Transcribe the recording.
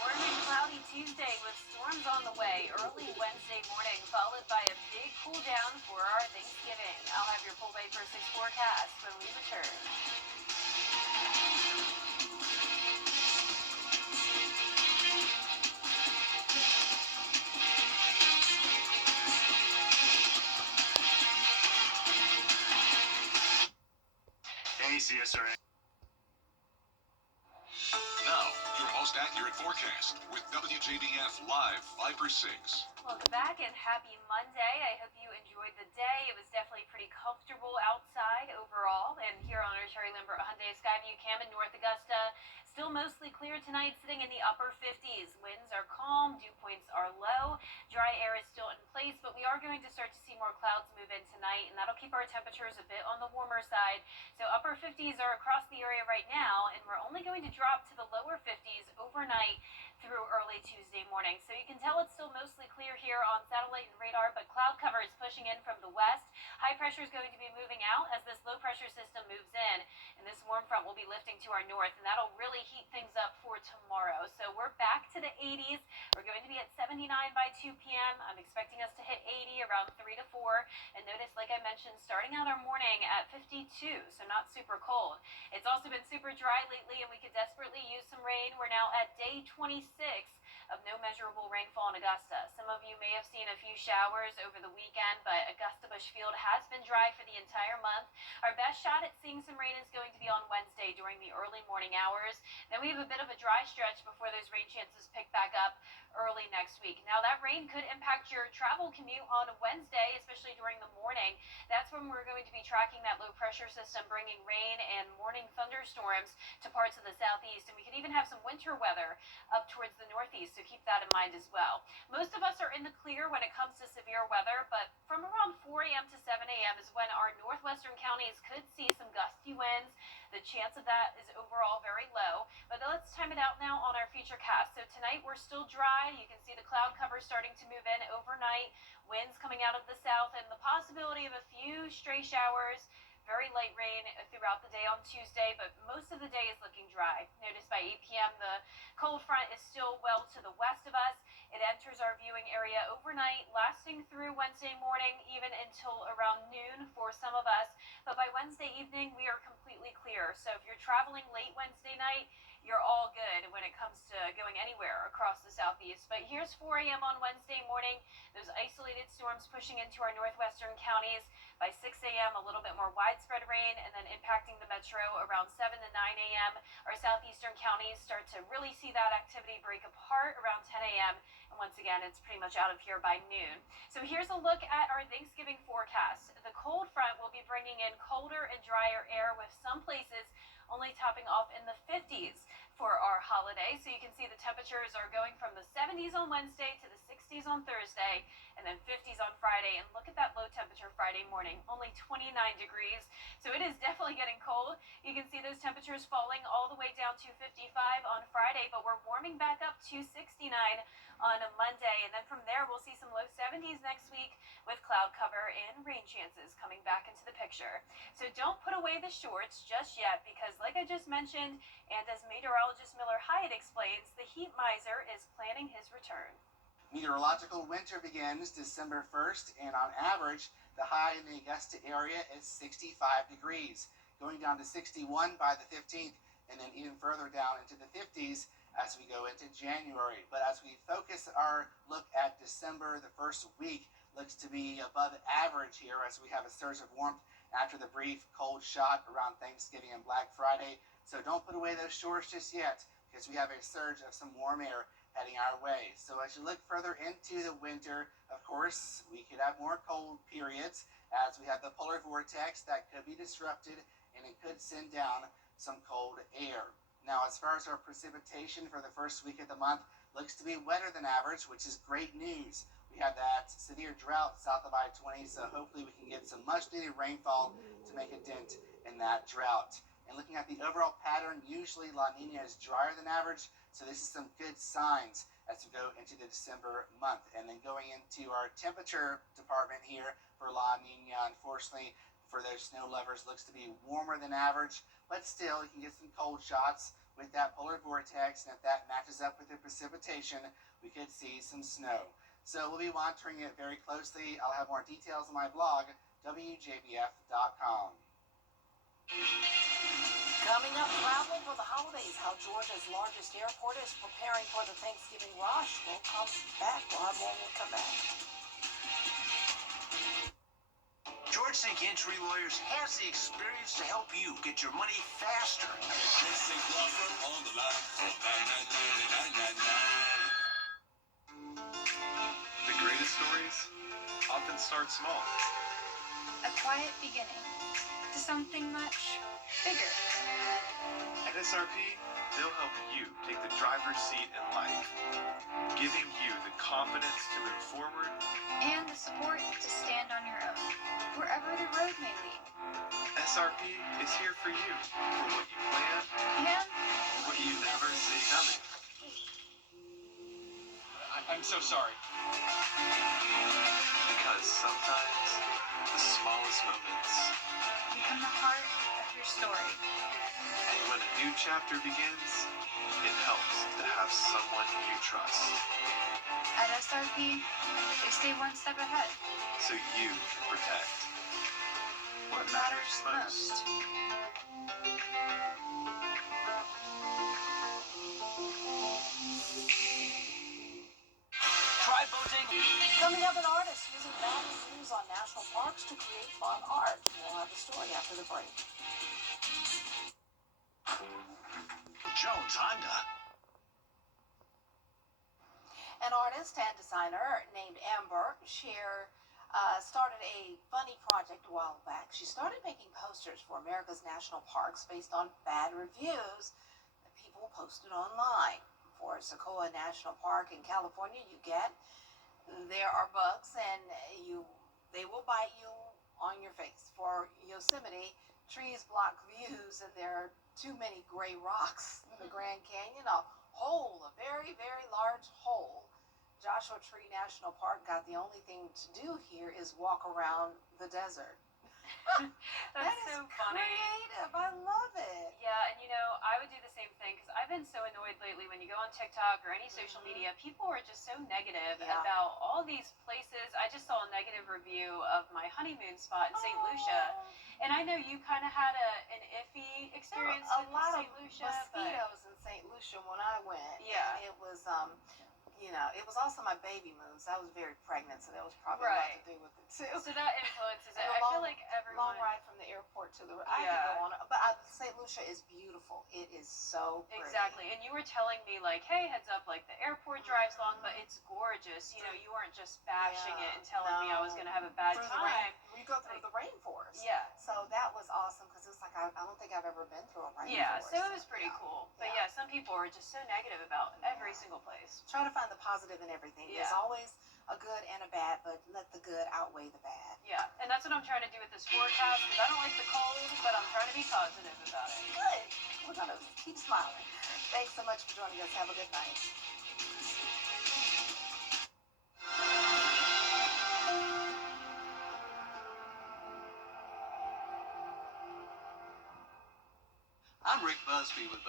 warm and cloudy Tuesday with storms on the way early Wednesday morning, followed by a big cool down for our Thanksgiving. I'll have your full day for 6 forecast when we return. CSRA. Now, your most accurate forecast with WJBF Live 5/6. Welcome back and happy Monday. I hope you enjoyed the day. It was definitely pretty comfortable outside overall. And here on our Terry Lambert Hyundai Skyview Cam in North Augusta, still mostly clear tonight, sitting in the upper 50s. Winds are calm, dew points are low. Dry air is still in place, but we are going to start to see more clouds move in tonight, and that'll keep our temperatures a bit on the warmer side. So upper 50s are across the area right now, and we're only going to drop to the lower 50s overnight through early Tuesday morning. So you can tell it's still mostly clear here on satellite and radar, but cloud cover is pushing in from the west. High pressure is going to be moving out as this low pressure system moves in, and this warm front will be lifting to our north, and that'll really heat things up for tomorrow. So we're back to the 80s. We're going to be at 79 by 2 p.m. I'm expecting us to hit 80 around 3 to 4. And notice, like I mentioned, starting out our morning at 52, so not super cold. It's also been super dry lately, and we could desperately use some rain. We're now at day 26 of no measurable rainfall in Augusta. Some of you may have seen a few showers over the weekend, but Augusta Bush Field has been dry for the entire month. Our best shot at seeing some rain is going to be on Wednesday during the early morning hours. Then we have a bit of a dry stretch before those rain chances pick back up early next week. Now that rain could impact your travel commute on Wednesday, especially during the morning. That's when we're going to be tracking that low pressure system, bringing rain and morning thunderstorms to parts of the southeast, and we could even have some winter weather up towards the northeast, so keep that in mind as well. Most of us are in the clear when it comes to severe weather, but from around 4 a.m. to 7 a.m. is when our northwestern counties could see some gusty winds. The chance of that is overall very low, but let's time it out now on our future cast. So tonight we're still dry. You can see the cloud cover starting to move in overnight, winds coming out of the south, and the possibility of a few stray showers. Very light rain throughout the day on Tuesday, but most of the day is looking dry. Notice by 8 p.m. the cold front is still well to the west of us. It enters our viewing area overnight, lasting through Wednesday morning, even until around noon for some of us. But by Wednesday evening, we are completely clear. So if you're traveling late Wednesday night, you're all good when it comes to going anywhere across the southeast. But here's 4 a.m. on Wednesday morning. Those isolated storms pushing into our northwestern counties. By 6 a.m., a little bit more widespread rain, and then impacting the metro around 7 to 9 a.m. Our southeastern counties start to really see that activity break apart around 10 a.m. And once again, it's pretty much out of here by noon. So here's a look at our Thanksgiving forecast. The cold front will be bringing in colder and drier air, with some places only topping off in the 50s for our holiday. So you can see the temperatures are going from the 70s on Wednesday to the 60s on Thursday, and then 50s on Friday. And look at that low temperature Friday morning, only 29 degrees. So it is definitely getting cold. You can see those temperatures falling all the way down to 55 on Friday, but we're warming back up to 69 on a Monday. And then from there, we'll see some low 70s next week with cloud cover and rain chances coming back into the picture. So don't put away the shorts just yet, because like I just mentioned, and as meteorologist Miller Hyatt explains, the heat miser is planning his return. Meteorological winter begins December 1st, and on average, the high in the Augusta area is 65 degrees, going down to 61 by the 15th, and then even further down into the 50s as we go into January. But as we focus our look at December, the first week looks to be above average here, as we have a surge of warmth after the brief cold shot around Thanksgiving and Black Friday. So don't put away those shorts just yet, because we have a surge of some warm air heading our way. So as you look further into the winter, of course, we could have more cold periods, as we have the polar vortex that could be disrupted, and it could send down some cold air. Now, as far as our precipitation for the first week of the month, looks to be wetter than average, which is great news. We have that severe drought south of I-20, so hopefully we can get some much-needed rainfall to make a dent in that drought. And looking at the overall pattern, usually La Nina is drier than average, so this is some good signs as we go into the December month. And then going into our temperature department here for La Nina, unfortunately, for those snow lovers, looks to be warmer than average, but still you can get some cold shots with that polar vortex, and if that matches up with the precipitation, we could see some snow. So we'll be monitoring it very closely. I'll have more details on my blog, WJBF.com. Coming up, travel for the holidays, how Georgia's largest airport is preparing for the Thanksgiving rush. We'll come back. We'll have more when we come back. George St. Entry Lawyers has the experience to help you get your money faster. On the line. The greatest stories often start small. A quiet beginning to something much bigger. At SRP, they'll help you take the driver's seat in life, giving you the confidence to move forward. And the support to stand on your own, wherever the road may lead. SRP is here for you, for what you plan, And what you never see coming. I'm so sorry. Because sometimes the smallest moments, become the heart of your story. and when a new chapter begins, it helps to have someone you trust, At SRP, they stay one step ahead. so you can protect what matters most. Try Bodega. Coming up, an artist using bad reviews on national parks to create fun art. We'll have the story after the break. Jones Honda. An artist and designer named Amber started a funny project a while back. She started making posters for America's national parks based on bad reviews that people posted online. For Sequoia National Park in California, there are bugs and they will bite you on your face. For Yosemite, trees block views and there are too many gray rocks in the Grand Canyon. A very, very large hole. Joshua Tree National Park got the only thing to do here is walk around the desert. That's so funny. Creative. I love it. Yeah, and I would do the same thing because I've been so annoyed lately when you go on TikTok or any social media, people are just so negative Yeah. about all these places. I just saw a negative review of my honeymoon spot in St. Lucia, and I know you kind of had an iffy experience There were a with lot St. of Lucia, but mosquitoes in St. Lucia when I went. Yeah. And it was it was also my baby moon, so I was very pregnant, so that was probably a lot Right. to do with it too. so that influences it. And I a feel long- like everyone. Long ride from the airport to the. I Yeah. could go on, but St. Lucia is beautiful. It is so pretty. Exactly, and you were telling me like, hey, heads up, like the airport drives long, but it's gorgeous. You weren't just bashing Yeah, it and telling me I was no. gonna have a bad Through the time. we go through the rainforest. Yeah. So that was awesome because it's like I don't think I've ever been through a rainforest. Yeah, so it was pretty Yeah. cool. But Yeah. yeah, some people were just so negative about every single place. Try to find the positive in everything. There's Yeah. always a good and a bad, but let the good outweigh the bad. Yeah, and that's what I'm trying to do with this forecast because I don't like the cold, but I'm trying to be positive about it. Good. We're gonna keep smiling. Thanks so much for joining us. Have a good night. I'm Rick Busby with